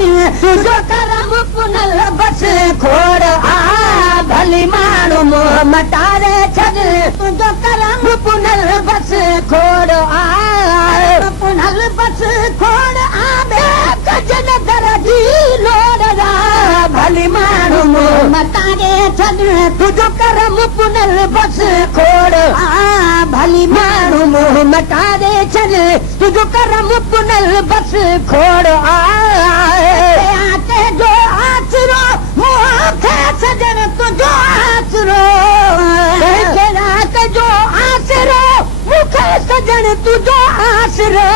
तुझो करम पुनल बस खोड़ आ भली माण्हू मोह मटारे छॾ तुझो करम पुनल बस खोड़ आ पुनल बस खोड़ आ कजन दर जी लोड़ा भली माण्हू मोह मटारे छॾ तुझो करम पुनल बस खोड़ आ भली माण्हू मोह मटारे छॾ तुझो करम पुनल बस खोड़ आ जो आसरो मूंखे सजण तुझो आसरो जो आसरो मूंखे सजण तुझो आसरो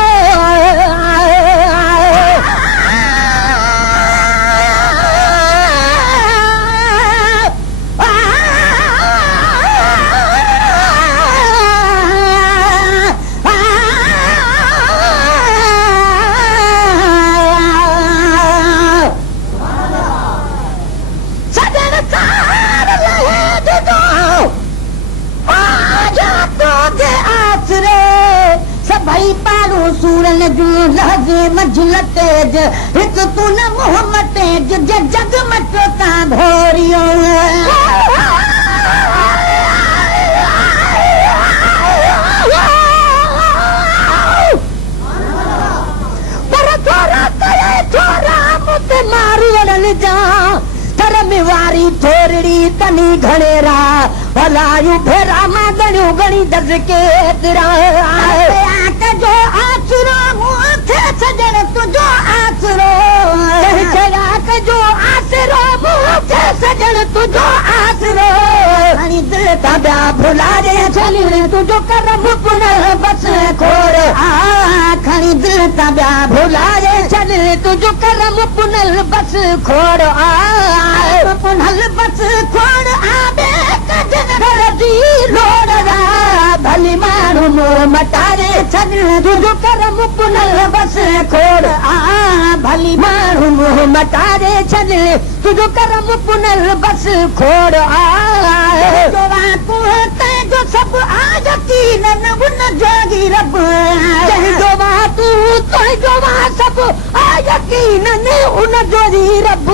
सभई पाड़ो सूरन जो लहजे मंझिल तेज हिक तू न मोहम्मद तेज जग मचो ता घोरियो पर थोड़ा करे थोड़ा मुते मारू वड़न जा में वारी थोरड़ी तनी घणेरा भलायूं फेरा मां गणियूं गणी दस के तेरा जो आसरो मूंखे सजण तुझो आसरो जो आसरो मूंखे सजण तुझो आसरो खणी दिल तां ॿिया भुलारे छॾ तुझो करम पुनल बस खोड़ आ खणी दिल तां ॿिया भुलारे छॾ तुझो करम पुनल बस खोड़ आ पुनल बस खोड़ आबे कजन घर जी लोड़ा भली माण्हू मोह मटारे छॾ तुझो करम पुनल बस खोड़ आ भली माण्हू मोह मटारे छॾ तुझो करम पुनल बस खोड़ आ जो सभु आ यकीन उन जोगी रब जो तूं सभु आ यकीन उन जोगी रब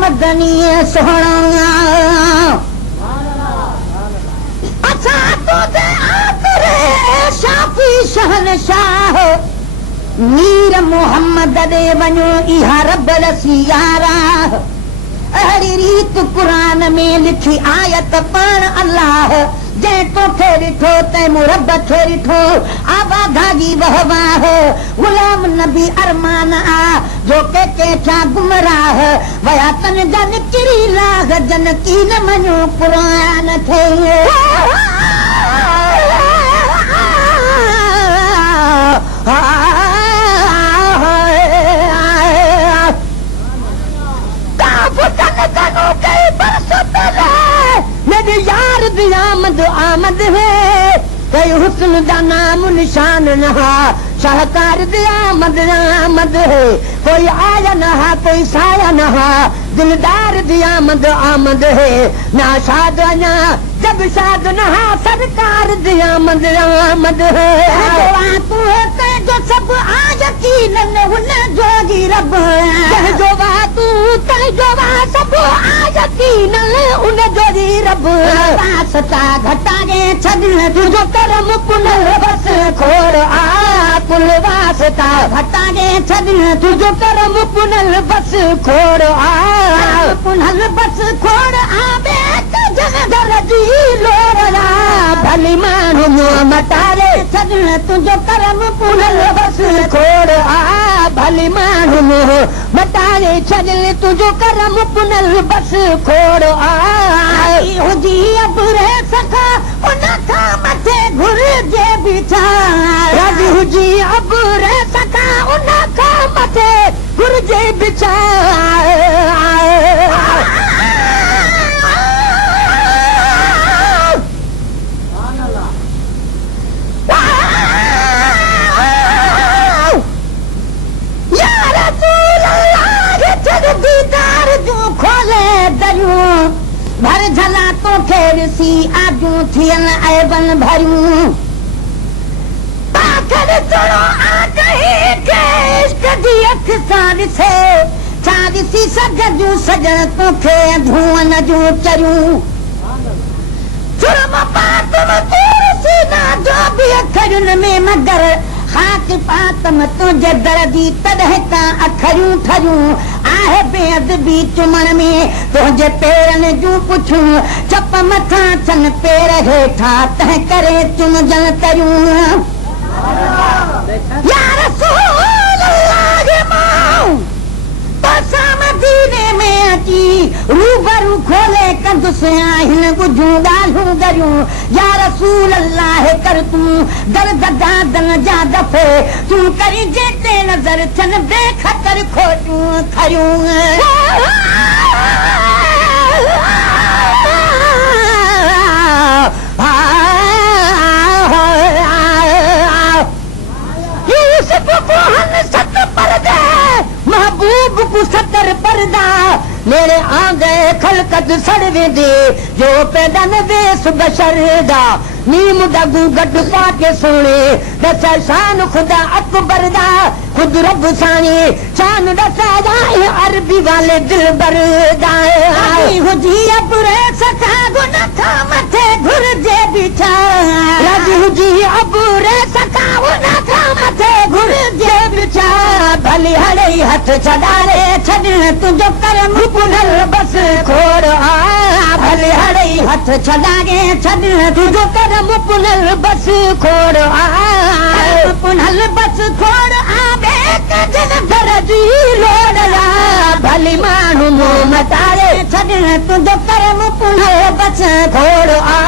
मदनीअ सोहणा शाफी शहनशाह मीर मोहम्मद दे वञो इहा रब रसियारा अहिड़ी रीत क़ुरान में लिखी आयत पाण अल्लाह जंहिं तोखे ॾिठो तंहिं मूं रब खे ॾिठो आबा घागी वहवाह गुलाम नबी अरमान आ जो के छा गुमराह वया तन जा निकिरी लाग जन की न मञो क़ुरान खे मेरे यार दी आमद आमद है कई हुस्न दा नाम निशान नहा शाहकार दी आमद आमद है कोई आया नहा कोई साया नहा दिलदार दी आमद आमद है ना शाद ना जब शाद नहा सरकार दी आमद आमद है जो सब आ यकीन उन जोगी रब जो तू जो सब आ यकीन उन जोगी रब वास्ता घटागे छॾ तुझो करम पुनल बस खोड़ आ पुल वास्ता घटागे छॾ तुझो करम पुनल बस खोड़ आ पुनल बस खोड़ आ घर जी लोड़ा भली माण्हू मोह मटारे छॾ तुझो करम पुनल बस खोड़ आ भली माण्हू मोह मटारे छॾ तुझो करम पुनल बस खोड़ आ हुजी अबुरे सखा उन खां मथे घुरिजे बीठा हुजी अबुरे सखा उन खां मथे घुरिजे बीठा भर झला तो सी आजू थियन ऐबन भरियूं पाखर थोड़ो आ गई के इश्क दी अख सां ॾिसे छा ॾिसी सघजूं सजण तोखे धूअन जूं चरियूं जुर्म पातम तूर सीना जो बि अखरुनि में मगर खाक पातम तुंहिंजे दर जी तॾहिं तां अखरियूं ठरियूं आहे बेअदबी चुमण में तुंहिंजे पेरनि जूं पुछूं चप मथां छन पेर हेठां तंहिं करे चुमजण तरियूं या रसूल अल्लाह मां तोसां मदीने में अची रूबरू खोले कंदुसि आहिनि ॿुधूं ॻाल्हियूं गरियूं या रसूल अल्लाह कर तूं दर्द दादन जा दफ़े तूं करी जेते नज़र थियनि बेख़तर खोटियूं खरियूं सत पर्दे महबूब को 70 पर्दा मेरे आ गए खलकत सड़ वेंदे जो पैदन वेस बशर दा नीम दगू गड पाके सोने दस शान खुदा अकबर दा खुद रब सानी शान दसा जाए अरबी वाले दिल बरदा आई हुजी अबरे सका गुन था मथे घुर जे बिछा राजी हुजी अबरे सका गुन था मथे घुर जे बिछा भली हड़ई हथ छडारे छॾण तुंहिंजो करम पुनल बस खोड़ आ भली हड़ई हथ छडारे छॾण तुंहिंजो करम पुनल बस खोड़ आ पुनल बस खोड़ आ जन घर जी लोड़ा भली माण्हू मुंहुं मटारे छॾण तुंहिंजो करम पुनल बस खोड़ आ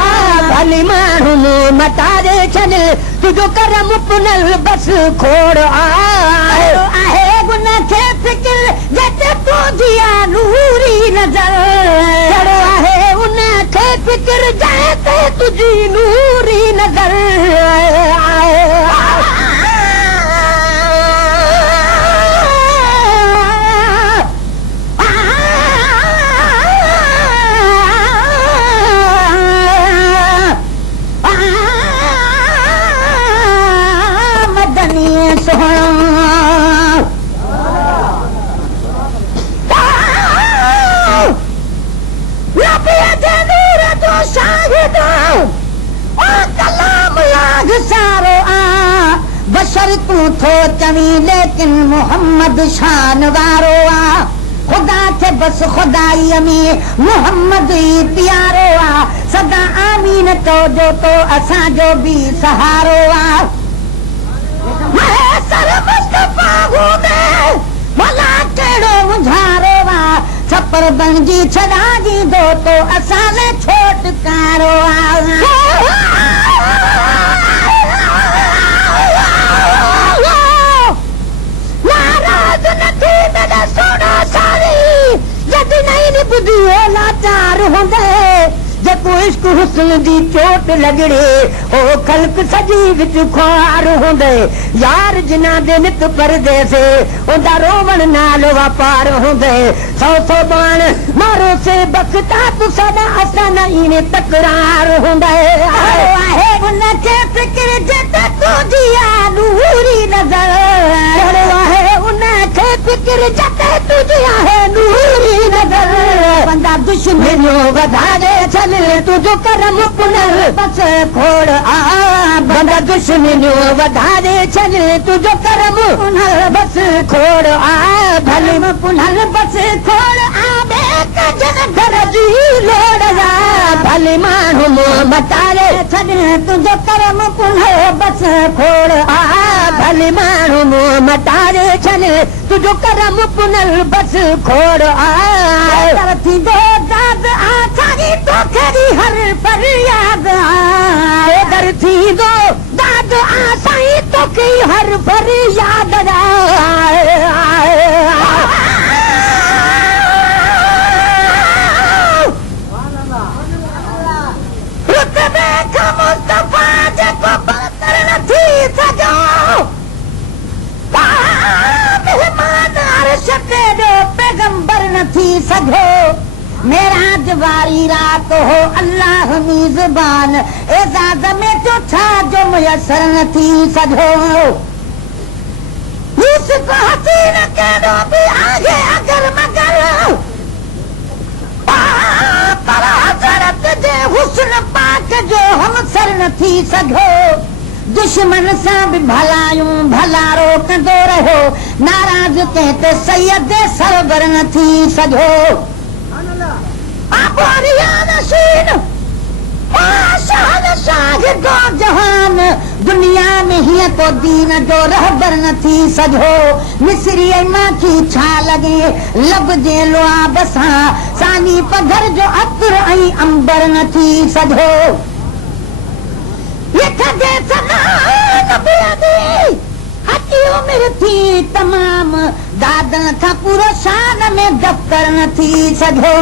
भली माण्हू मुंहुं मटारे छॾ तुंहिंजो करम पुनल बस खोड़ आहे गुन खे फिक्र जते तुंहिंजी नूरी नज़र आहे उन खे फिक्र जते तुंहिंजी नूरी नज़र मदनी सोहणा सारो आ बशर तूं थो चवी लेकिन मोहम्मद शान वारो आ खुदा खे बस खुदाईअ में मोहम्मद ई प्यारो आ सदा आमीन चइजो तो असांजो बि सहारो आ सर मुस्तफा हूंदे भला कहिड़ो मुझारो आ छपर बणिजी छॾा ॾींदो तो असां में छोटकारो आ लाचार हूंदे जेको इश्क हुस्न जी चोट लॻड़े ओ ख़ल्क सॼी विच ख्वार हूंदे यार जिना दे नित परदे से उंदा रोवण नाल वापार हूंदे सौ बाण मारो से बख्ता तू सदा असां न इने तकरार हूंदे आहे उन खे फिक्र जते तुंहिंजी नूरी नज़र आहे उन खे फिक्र जते तुंहिंजी आहे नूरी नज़र बंदा दुश्मनियों वधारे छॾ तुंहिंजो करम पुनल बस खोड़ आ बंदा दुश्मनियों वधारे छॾ तुंहिंजो करम पुनल बस खोड़ आ भली पुनल बस खोड़ आ जन घर जी लोड़ा भली माण्हू मुंहुं मटारे छॾ तुंहिंजो करम पुनल बस खोड़ आ भली माण्हू मुंहुं मटारे छॾ तुंहिंजो करम पुनल बस खोड़ आ थींदो दाद आ सारी तोखे हर फरियाद आ थींदो दाद आ साईं तोखे हर फरियाद रुतबे खां मुस्तफा जेको बरतर न थी सघो मेहमान अर्श तेरो पैगंबर न थी सघो मेराज वारी रात हो अल्लाह मीज़बान एजाज़ में जो छा जो मुयसर न थी सघो यूसुफ हसीन कहिड़ो बि आहे अगर मगर पर हज़रत जे हुस्न पाक जो हमसर न थी सघो दुश्मन सां बि भलायूं भलारो कंदो रहो नाराज़ कंहिं ते सैयद सरवर न थी सघो जहान दुनिया में हीअं को दीन जो रहबर न थी सघो मिस्री माखी छा लॻे लब जे लुआब सां सानी पधर जो अतर ऐं अंबर न थी सघो उमिरि थी तमाम दादन खां पूरो शान में दफ़्तर न थी सघो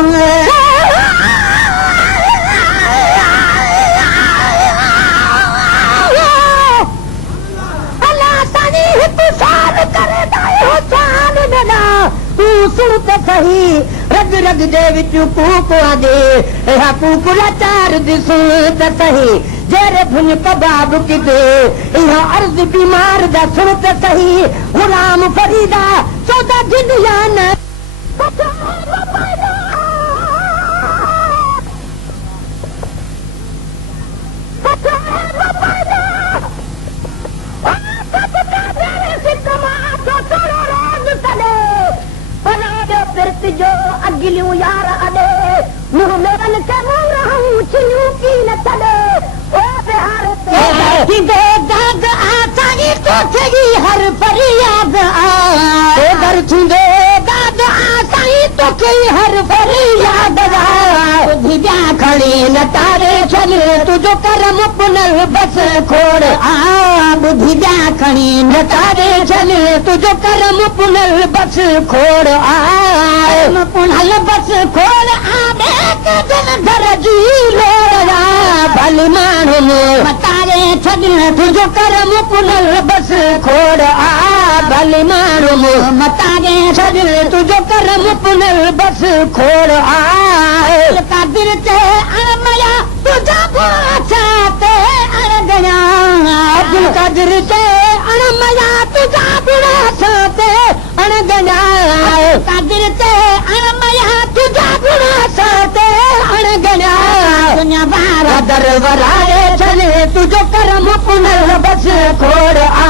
सुन त सही रग रग जे विच कूक आजे इहा कूक लाचार ॾिसूं त सही जेरे भुन कबाब किदे इहा अर्ज़ बीमार दा सुन त सही गुलाम फरीदा चौदा दुनिया न जो अगिलियूं यार अॾे मुंहुं मेरनि खे मुंहुं रहूं छिनियूं की न छॾे ओ बिहार ते दाग आसानी तोखे ई हर फरियाद आ दर थींदो दाग आसानी तोखे ई हर फरियाद आ ॿुधी ॿिया खणी न तारे छॾ तुंहिंजो करम पुनर बस खोड़ आ ॿुधी ॿिया खणी न तारे छॾ तुंहिंजो करम पुनर बस खोड़ आ पुनल बस खोड़ आॾे कदन घर जी लोड़ा भली माण्हू मतारे छॾण तुंहिंजो करम पुनल बस खोड़ आ भली माण्हू मतारे छॾण तुंहिंजो करम पुनल बस खोड़ आ कादिर ते अणमया तुंहिंजा बुआ छा ते अणगणा अब्दुल कादिर ते अणमया तुंहिंजा बुआ छा ते अणगणा कादिर ते अणमया तुंहिंजा बुआ छा ते अणगणा दुनिया बारा दर वराए छॾे तुंहिंजो करम पुनल बस खोड़ आ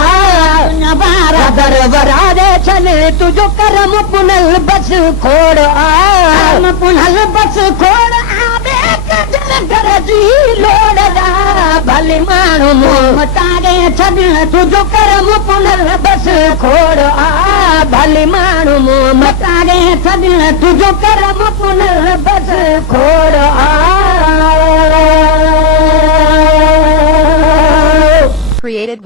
दुनिया बारा दर वराए छॾे तुंहिंजो करम पुनल बस खोड़ आ पुनल बस खोड़ आॾे कदन घर जी लोड़ा भली माण्हू मतारे छॾण तुंहिंजो करम पुनल बस खोड़ आ भली माण्हू मतारे छॾण तुंहिंजो करम पुनल बस खोड़ आ Created